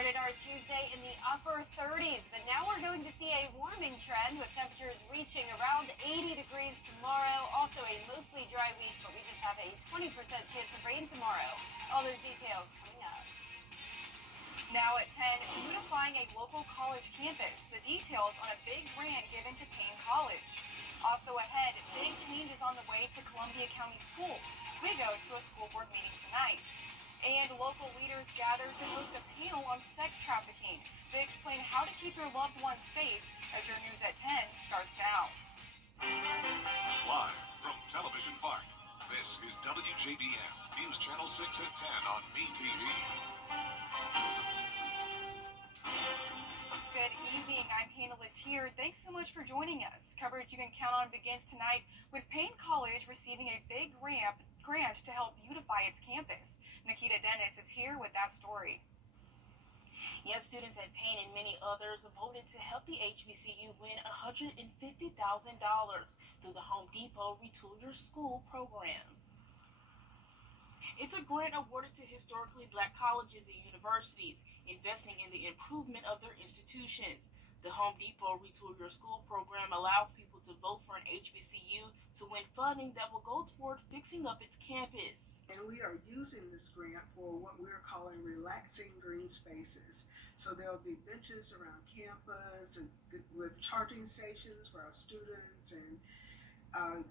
started our Tuesday in the upper 30s, but now we're going to see a warming trend with temperatures reaching around 80 degrees tomorrow. Also a mostly dry week, but we just have a 20% chance of rain tomorrow. All those details coming up. Now at 10, beautifying a local college campus. The details on a big grant given to Payne College. Also ahead, big changes on the way to Columbia County schools. We go to a school board meeting tonight. And local leaders gather to host a panel on sex trafficking. They explain how to keep your loved ones safe as your news at 10 starts now. Live from Television Park, this is WJBF News Channel 6 at 10 on MeTV. Good evening, I'm Hannah Latier. Thanks so much for joining us. Coverage you can count on begins tonight with Payne College receiving a big grant to help beautify its campus. Nikita Dennis is here with that story. Yes, students at Payne and many others voted to help the HBCU win $150,000 through the Home Depot Retool Your School program. It's a grant awarded to historically black colleges and universities, investing in the improvement of their institutions. The Home Depot Retool Your School program allows people to vote for an HBCU to win funding that will go toward fixing up its campus. And we are using this grant for what we're calling relaxing green spaces. So there'll be benches around campus and with charging stations for our students and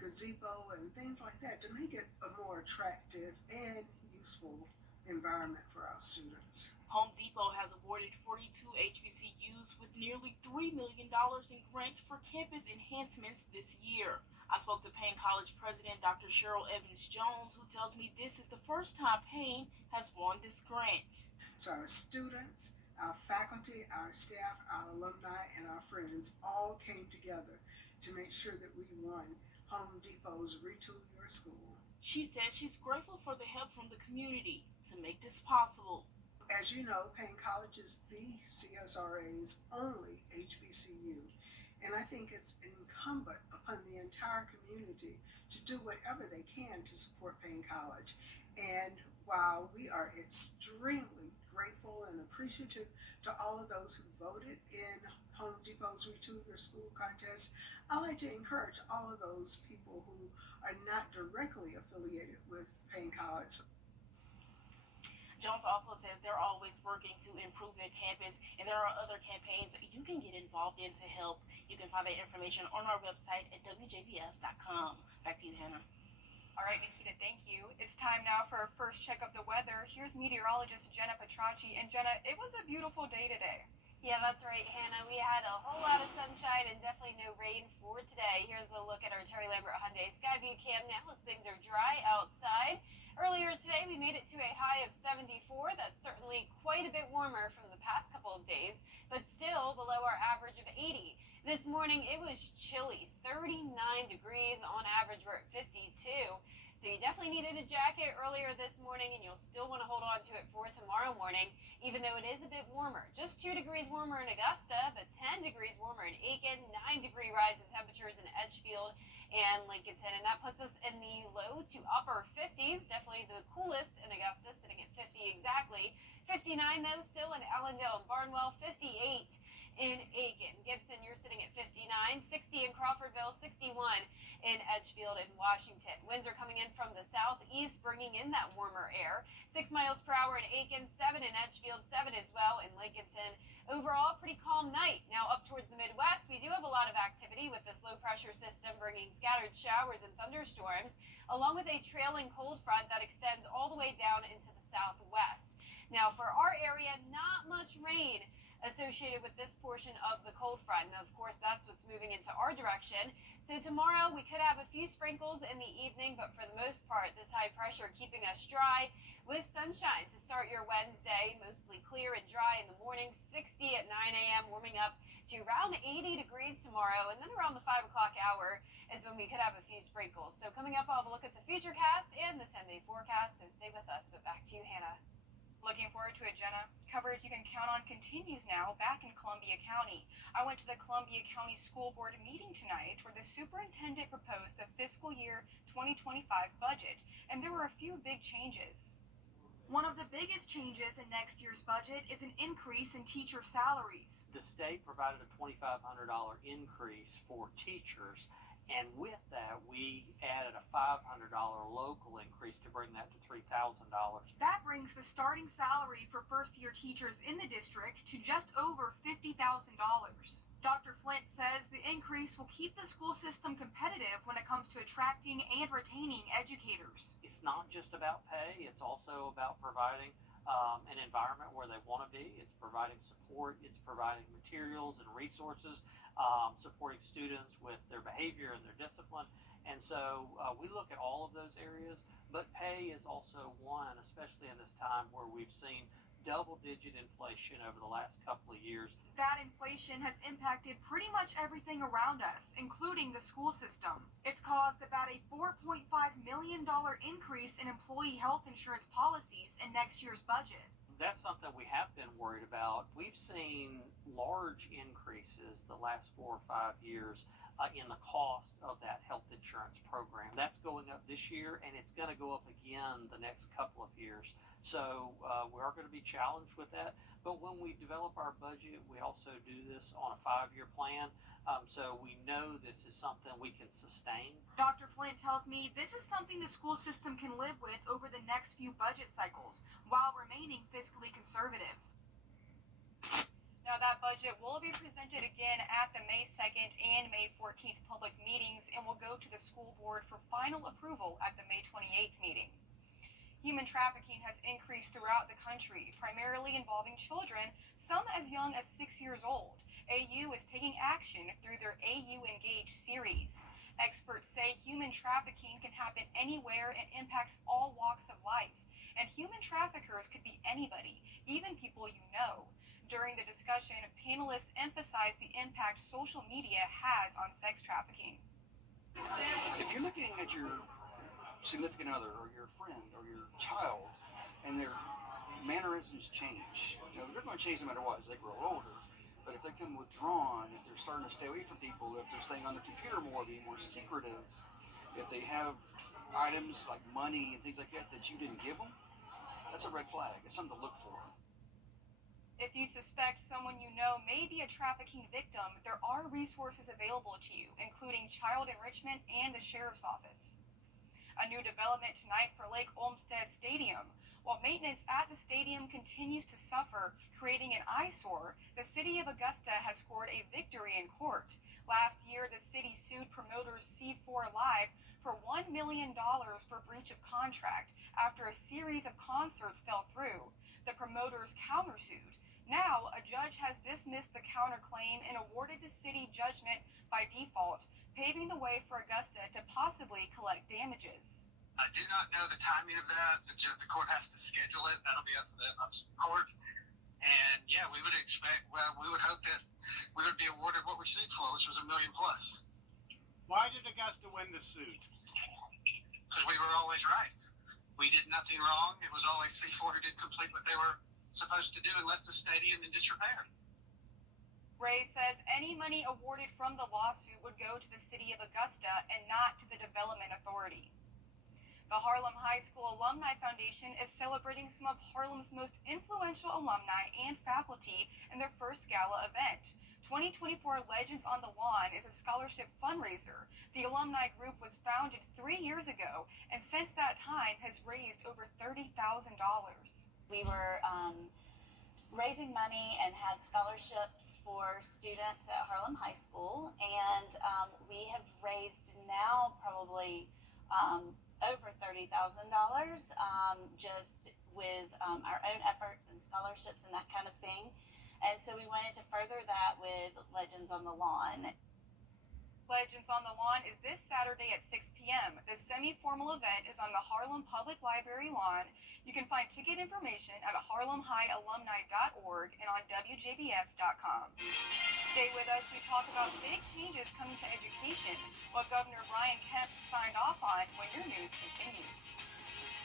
gazebo and things like that to make it a more attractive and useful environment for our students. Home Depot has awarded 42 HBCUs with nearly $3 million in grants for campus enhancements this year. I spoke to Payne College President Dr. Cheryl Evans-Jones, who tells me this is the first time Payne has won this grant. So our students, our faculty, our staff, our alumni, and our friends all came together to make sure that we won Home Depot's Retool Your School. She says she's grateful for the help from the community to make this possible. As you know, Payne College is the CSRA's only HBCU, and I think it's incumbent upon the entire community to do whatever they can to support Payne College. And while we are extremely grateful and appreciative to all of those who voted in Home Depot's Retool Your School contest, I like to encourage all of those people who are not directly affiliated with Payne College. Jones also says they're always working to improve their campus, and there are other campaigns you can get involved in to help. You can find that information on our website at WJBF.com. Back to you, Hannah. All right, Nikita, thank you. It's time now for our first check of the weather. Here's meteorologist Jenna Petracci. And Jenna, it was a beautiful day today. Yeah, that's right, Hannah. We had a whole lot of sunshine and definitely no rain for today. Here's a look at our Terry Lambert Hyundai Skyview cam now as things are dry outside. Earlier today, we made it to a high of 74. That's certainly quite a bit warmer from the past couple of days, but still below our average of 80. This morning, it was chilly, 39 degrees. On average, we're at 52. So you definitely needed a jacket earlier this morning, and you'll still want to hold on to it for tomorrow morning, even though it is a bit warmer. Just 2 degrees warmer in Augusta, but 10 degrees warmer in Aiken, 9-degree rise in temperatures in Edgefield and Lincolnton, and that puts us in the low to upper 50s. Definitely the coolest in Augusta, sitting at 50 exactly. 59 though, still in Allendale and Barnwell, 58 in Aiken. Gibson, you're sitting at 59, 60 in Crawfordville, 61 in Edgefield and Washington. Winds are coming in from the southeast, bringing in that warmer air. 6 miles per hour in Aiken, 7 in Edgefield, 7 as well in Lincolnton. Overall, pretty calm night. Now up towards the Midwest, we do have a lot of activity with this low pressure system bringing scattered showers and thunderstorms, along with a trailing cold front that extends all the way down into the southwest. Now for our area, not much rain associated with this portion of the cold front. And of course, that's what's moving into our direction. So tomorrow we could have a few sprinkles in the evening, but for the most part, this high pressure keeping us dry with sunshine to start your Wednesday. Mostly clear and dry in the morning, 60 at 9 a.m., warming up to around 80 degrees tomorrow. And then around the 5 o'clock hour is when we could have a few sprinkles. So coming up, I'll have a look at the futurecast and the 10-day forecast. So stay with us, but back to you, Hannah. Looking forward to it, Jenna. Coverage you can count on continues now back in Columbia County. I went to the Columbia County School Board meeting tonight where the superintendent proposed the fiscal year 2025 budget, and there were a few big changes. One of the biggest changes in next year's budget is an increase in teacher salaries. The state provided a $2,500 increase for teachers, and with that, we added a $500 local increase to bring that to $3,000. That brings the starting salary for first-year teachers in the district to just over $50,000. Dr. Flint says the increase will keep the school system competitive when it comes to attracting and retaining educators. It's not just about pay, it's also about providing an environment where they want to be. It's providing support, it's providing materials and resources, supporting students with their behavior and their discipline. And so we look at all of those areas, but pay is also one, especially in this time where we've seen double-digit inflation over the last couple of years. That inflation has impacted pretty much everything around us, including the school system. It's caused about a $4.5 million increase in employee health insurance policies in next year's budget. That's something we have been worried about. We've seen large increases the last 4 or 5 years in the cost of that health insurance program. That's going up this year, and it's going to go up again the next couple of years. So we are going to be challenged with that. But when we develop our budget, we also do this on a 5-year plan. So we know this is something we can sustain. Dr. Flint tells me this is something the school system can live with over the next few budget cycles while remaining fiscally conservative. Now, that budget will be presented again at the May 2nd and May 14th public meetings and will go to the school board for final approval at the May 28th meeting. Human trafficking has increased throughout the country, primarily involving children, some as young as 6 years old. AU is taking action through their AU Engage series. Experts say human trafficking can happen anywhere and impacts all walks of life. And human traffickers could be anybody, even people you know. During the discussion, panelists emphasized the impact social media has on sex trafficking. If you're looking at your significant other or your friend or your child and their mannerisms change, they're going to change no matter what as they grow older. But if they become withdrawn, if they're starting to stay away from people, if they're staying on the computer more, being more secretive, if they have items like money and things like that that you didn't give them, that's a red flag. It's something to look for. If you suspect someone you know may be a trafficking victim, there are resources available to you, including child enrichment and the sheriff's office. A new development tonight for Lake Olmsted Stadium. While maintenance at the stadium continues to suffer, creating an eyesore, the city of Augusta has scored a victory in court. Last year, the city sued promoters C4 Live for $1 million for breach of contract after a series of concerts fell through. The promoters countersued. Now, a judge has dismissed the counterclaim and awarded the city judgment by default, paving the way for Augusta to possibly collect damages. I do not know the timing of that. The court has to schedule it. That'll be up to the court. And yeah, we would hope that we would be awarded what we sued for, which was $1 million plus. Why did Augusta win the suit? Because we were always right. We did nothing wrong. It was always C4 who didn't complete what they were supposed to do and left the stadium in disrepair. Ray says any money awarded from the lawsuit would go to the city of Augusta and not to the Development Authority. The Harlem High School Alumni Foundation is celebrating some of Harlem's most influential alumni and faculty in their first gala event. 2024 Legends on the Lawn is a scholarship fundraiser. The alumni group was founded 3 years ago and since that time has raised over $30,000. We were raising money and had scholarships for students at Harlem High School, and we have raised now probably over $30,000 just with our own efforts and scholarships and that kind of thing. And so we wanted to further that with Legends on the Lawn. Legends on the Lawn is this Saturday at 6 p.m. The semi-formal event is on the Harlem Public Library lawn. You can find ticket information at harlemhighalumni.org and on WJBF.com. Stay with us. We talk about big changes coming to education, what Governor Brian Kemp signed off on when your news continues.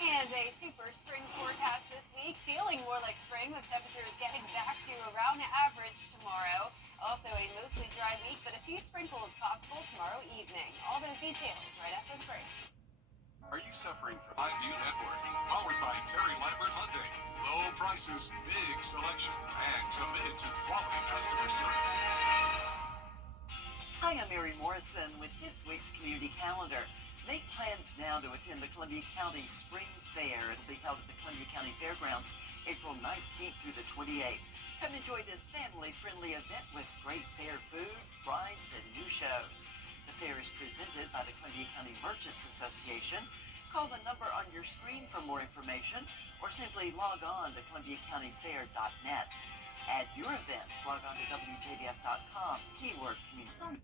And a super spring forecast this week, feeling more like spring with temperatures getting back to around average tomorrow. Also a mostly dry week, but a few sprinkles possible tomorrow evening. All those details right after the break. Are you suffering from iView Network? Powered by Terry Lambert Hyundai. Low prices, big selection, and committed to quality customer service. Hi, I'm Mary Morrison with this week's community calendar. Make plans now to attend the Columbia County Spring Fair. It'll be held at the Columbia County Fairgrounds April 19th through the 28th. Come enjoy this family-friendly event with great fair food, rides, and new shows. The fair is presented by the Columbia County Merchants Association. Call the number on your screen for more information or simply log on to columbiacountyfair.net. Add your events. Log on to WJBF.com. Keyword community.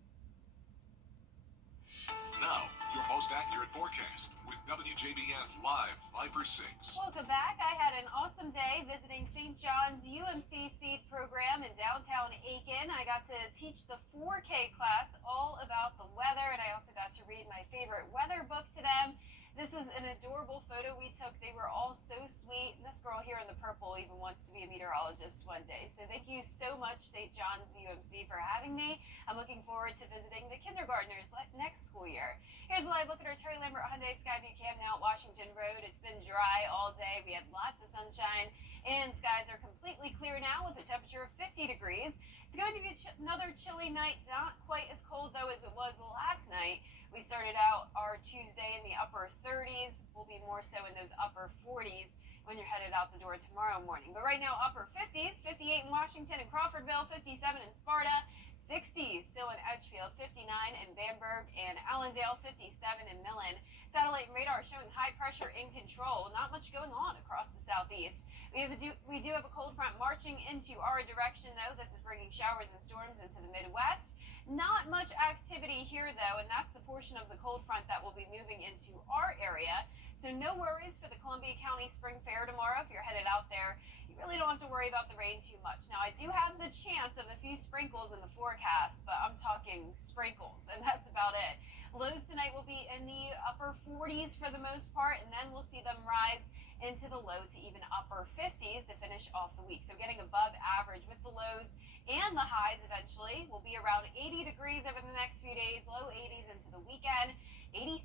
Now, your most accurate forecast with WJBF Live Viper 6. Welcome back. I had an awesome day visiting St. John's UMC Seed program in downtown Aiken. I got to teach the 4K class all about the weather, and I also got to read my favorite weather book to them. This is an adorable photo we took. They were all so sweet. And this girl here in the purple even wants to be a meteorologist one day. So thank you so much, St. John's UMC, for having me. I'm looking forward to visiting the kindergartners next school year. Here's a live look at our Terry Lambert Hyundai Skyview Cam now at Washington Road. It's been dry all day. We had lots of sunshine, and skies are completely clear now with a temperature of 50 degrees. It's going to be another chilly night, not quite as cold though as it was last night. We started out our Tuesday in the upper 30s. We'll be more so in those upper 40s when you're headed out the door tomorrow morning. But right now, upper 50s, 58 in Washington and Crawfordville, 57 in Sparta, 60s still in Edgefield, 59 in Bamberg and Allendale, 57 in Millen. Satellite and radar showing high pressure in control. Not much going on across the southeast. We do have a cold front marching into our direction, though. This is bringing showers and storms into the Midwest. Not much activity here, though, and that's the portion of the cold front that will be moving into our area. So no worries for the Columbia County Spring Fair tomorrow. If you're headed out there, you really don't have to worry about the rain too much. Now, I do have the chance of a few sprinkles in the forecast, but I'm talking sprinkles, and that's about it. Lows tonight will be in the upper 40s for the most part, and then we'll see them rise into the low to even upper 50s to finish off the week. So getting above average with the lows and the highs eventually will be around 80 degrees over the next few days, low 80s into the weekend, 86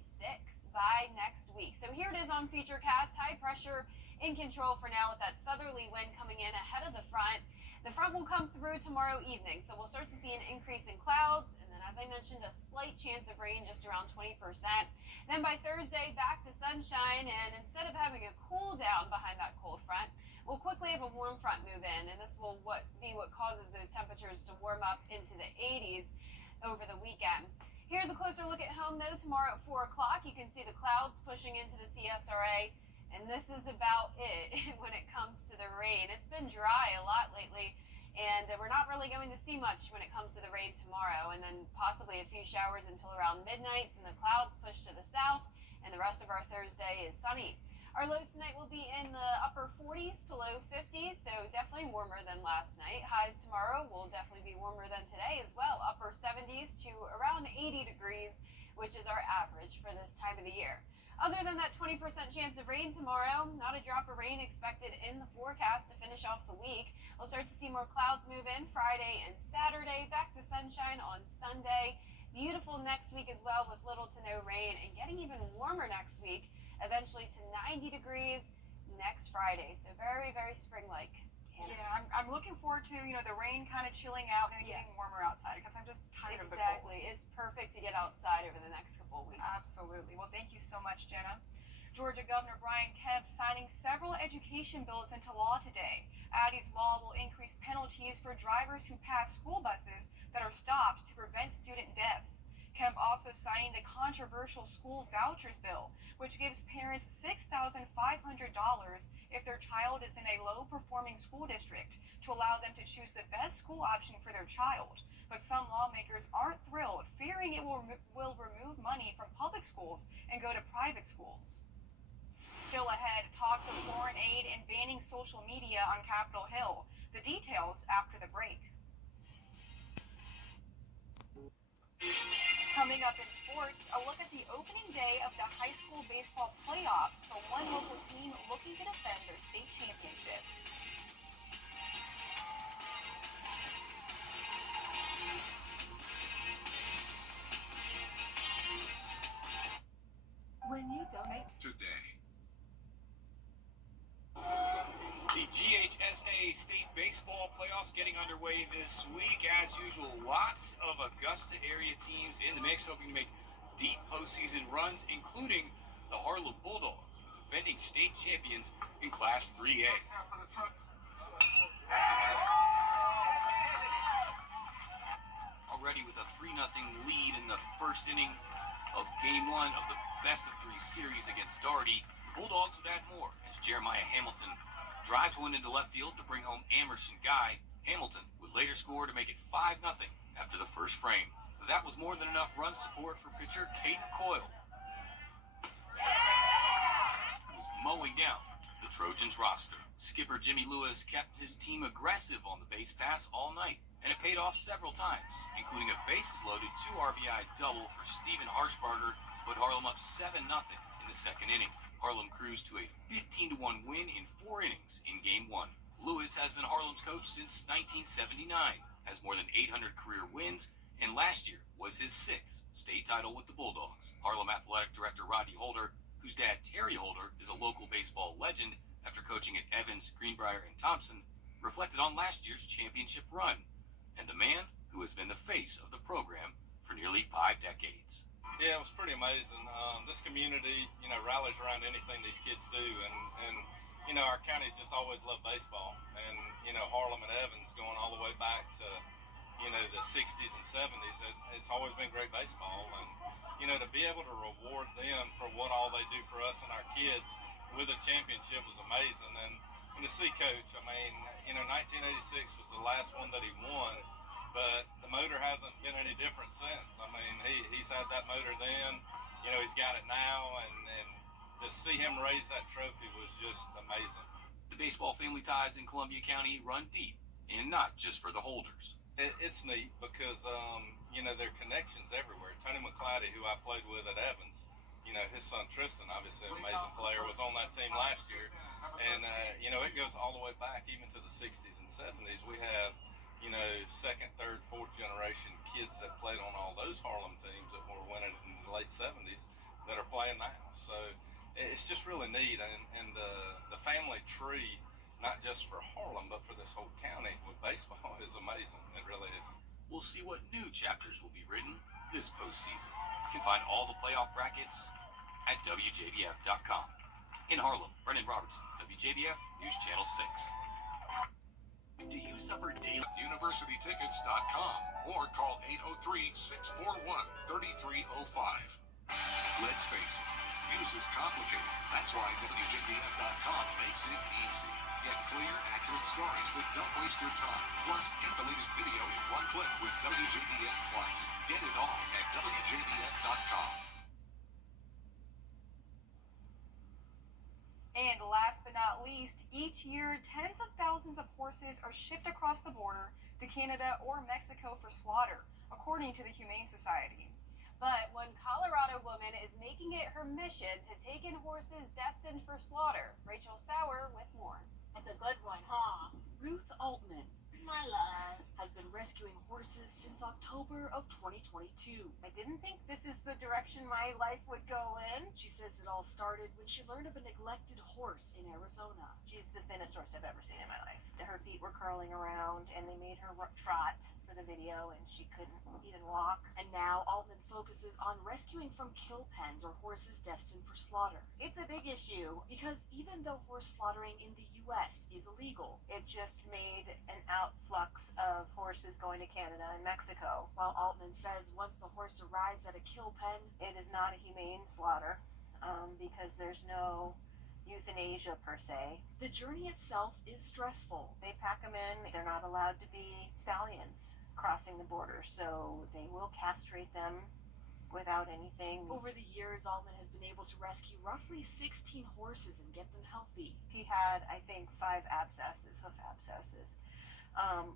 by next week. So here it is on Futurecast, high pressure in control for now with that southerly wind coming in ahead of the front. The front will come through tomorrow evening, so we'll start to see an increase in clouds, and then as I mentioned, a slight chance of rain, just around 20%. Then by Thursday, back to sunshine, and instead of having a cool down behind that cold front, we'll quickly have a warm front move in, and this will be what causes those temperatures to warm up into the 80s over the weekend. Here's a closer look at home, though. Tomorrow at 4 o'clock, you can see the clouds pushing into the CSRA, and this is about it when it comes to the rain. It's been dry a lot lately, and we're not really going to see much when it comes to the rain tomorrow, and then possibly a few showers until around midnight, and the clouds push to the south, and the rest of our Thursday is sunny. Our lows tonight will be in the upper 40s to low 50s, so definitely warmer than last night. Highs tomorrow will definitely be warmer than today as well, upper 70s to around 80 degrees, which is our average for this time of the year. Other than that 20% chance of rain tomorrow, not a drop of rain expected in the forecast to finish off the week. We'll start to see more clouds move in Friday and Saturday, back to sunshine on Sunday. Beautiful next week as well with little to no rain, and getting even warmer next week, eventually to 90 degrees next Friday. So very, very spring-like. Yeah, I'm looking forward to, the rain kind of chilling out and getting warmer outside because I'm just tired of the cold. Exactly. It's perfect to get outside over the next couple of weeks. Absolutely. Well, thank you so much, Jenna. Georgia Governor Brian Kemp signing several education bills into law today. Addie's law will increase penalties for drivers who pass school buses that are stopped to prevent student deaths. Kemp also signing the controversial school vouchers bill, which gives parents $6,500 if their child is in a low-performing school district to allow them to choose the best school option for their child. But some lawmakers aren't thrilled, fearing it will remove money from public schools and go to private schools. Still ahead, talks of foreign aid and banning social media on Capitol Hill. The details after the break. Coming up in sports, a look at the opening day of the high school baseball playoffs for one local team looking to defend their state championship. When you donate GHSA State Baseball playoffs getting underway this week. As usual, lots of Augusta area teams in the mix, hoping to make deep postseason runs, including the Harlem Bulldogs, the defending state champions in Class 3A. Already with a 3-0 lead in the first inning of Game 1 of the best-of-3 series against Doherty, the Bulldogs would add more as Jeremiah Hamilton drives one into left field to bring home Amerson Guy. Hamilton would later score to make it 5-0 after the first frame. That was more than enough run support for pitcher Caden Coyle, who was mowing down the Trojans roster. Skipper Jimmy Lewis kept his team aggressive on the base pass all night, and it paid off several times, including a bases-loaded 2 RBI double for Steven Harshbarger to put Harlem up 7-0 in the second inning. Harlem cruised to a 15-1 win in 4 innings in Game 1. Lewis has been Harlem's coach since 1979, has more than 800 career wins, and last year was his 6th state title with the Bulldogs. Harlem Athletic Director Rodney Holder, whose dad Terry Holder is a local baseball legend after coaching at Evans, Greenbrier, and Thompson, reflected on last year's championship run, and the man who has been the face of the program for nearly 5 decades. Yeah, it was pretty amazing. This community, rallies around anything these kids do, and our county's just always loved baseball, and Harlem and Evans going all the way back to the 60s and 70s. It's always been great baseball, and to be able to reward them for what all they do for us and our kids with a championship was amazing. And to see Coach, 1986 was the last one that he won. But the motor hasn't been any different since. He's had that motor then, he's got it now, and to see him raise that trophy was just amazing. The baseball family ties in Columbia County run deep, and not just for the Holders. It's neat because, there are connections everywhere. Tony McClatty, who I played with at Evans, his son Tristan, obviously an amazing player, was on that team last year. And, it goes all the way back even to the 60s and 70s. We have second, third, fourth generation kids that played on all those Harlem teams that were winning in the late 70s that are playing now. So it's just really neat. And the family tree, not just for Harlem, but for this whole county with baseball is amazing. It really is. We'll see what new chapters will be written this postseason. You can find all the playoff brackets at WJBF.com. In Harlem, Brendan Robertson, WJBF News Channel 6. Do you suffer daily? Universitytickets.com or call 803-641-3305. Let's face it, news is complicated. That's why WJBF.com makes it easy. Get clear, accurate stories, but don't waste your time. Plus, get the latest video in one click with WJBF Plus. Get it all at WJBF.com. And last but not least, each year, tens of thousands of horses are shipped across the border to Canada or Mexico for slaughter, according to the Humane Society. But one Colorado woman is making it her mission to take in horses destined for slaughter. Rachel Sauer with more. That's a good one, huh? Ruth Altman It's my love. has been rescuing horses since October of 2022. I didn't think this is the direction my life would go in. She says it all started when she learned of a neglected horse in Arizona. She's the thinnest horse I've ever seen in my life. Her feet were curling around, and they made her trot for the video, and she couldn't even walk. And now Altman focuses on rescuing from kill pens or horses destined for slaughter. It's a big issue. Because even though horse slaughtering in the U.S. is illegal, It just made an outflux of horses going to Canada and Mexico. while Altman says once the horse arrives at a kill pen, It is not a humane slaughter because there's no euthanasia per se. the journey itself is stressful. They pack them in. They're not allowed to be stallions crossing the border, so they will castrate them without anything. Over the years, Altman has been able to rescue roughly 16 horses and get them healthy. He had, I think, 5 abscesses, hoof abscesses.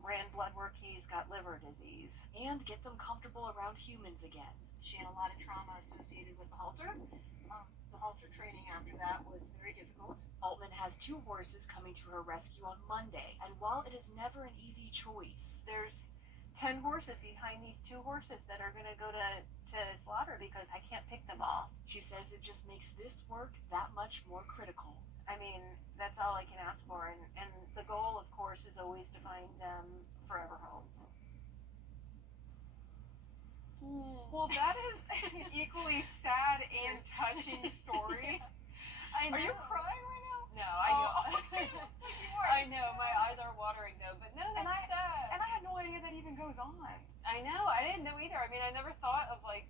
Ran blood work. He's got liver disease. And get them comfortable around humans again. She had a lot of trauma associated with the halter. The halter training after that was very difficult. Altman has 2 horses coming to her rescue on Monday, and while it is never an easy choice, There's 10 horses behind these 2 horses that are going to go to slaughter because I can't pick them all. She says it just makes this work that much more critical. I mean, that's all I can ask for. And the goal, of course, is always to find them forever homes. Well, that is an equally sad and touching story. I know. Are you crying right now? No, Okay, it looks like you are. I know, my eyes are watering though, but no, that's sad. And I had no idea that even goes on. I know, I didn't know either. I mean, I never thought of like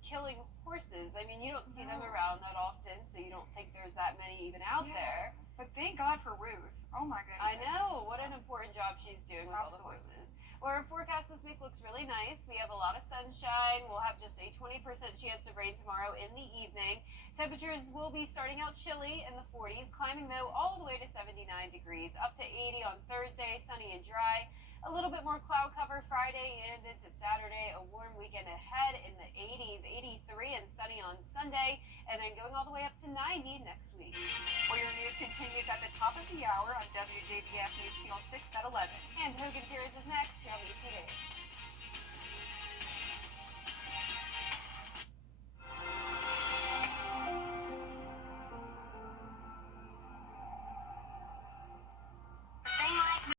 killing horses. I mean, you don't see them around that often, so you don't think there's that many even out there. But thank God for Ruth. Oh my goodness. I know, what an important job she's doing with all the Absolutely. horses. Well, our forecast this week looks really nice. We have a lot of sunshine. We'll have just a 20% chance of rain tomorrow in the evening. Temperatures will be starting out chilly in the 40s, climbing though all the way to 79 degrees, up to 80 on Thursday, sunny and dry. A little bit more cloud cover Friday and into Saturday. A warm weekend ahead in the 80s, 83 and sunny on Sunday, and then going all the way up to 90 next week. Well, your news continues at the top of the hour on WJBF News Channel 6 at 11. And Hogan's Heroes is next here on the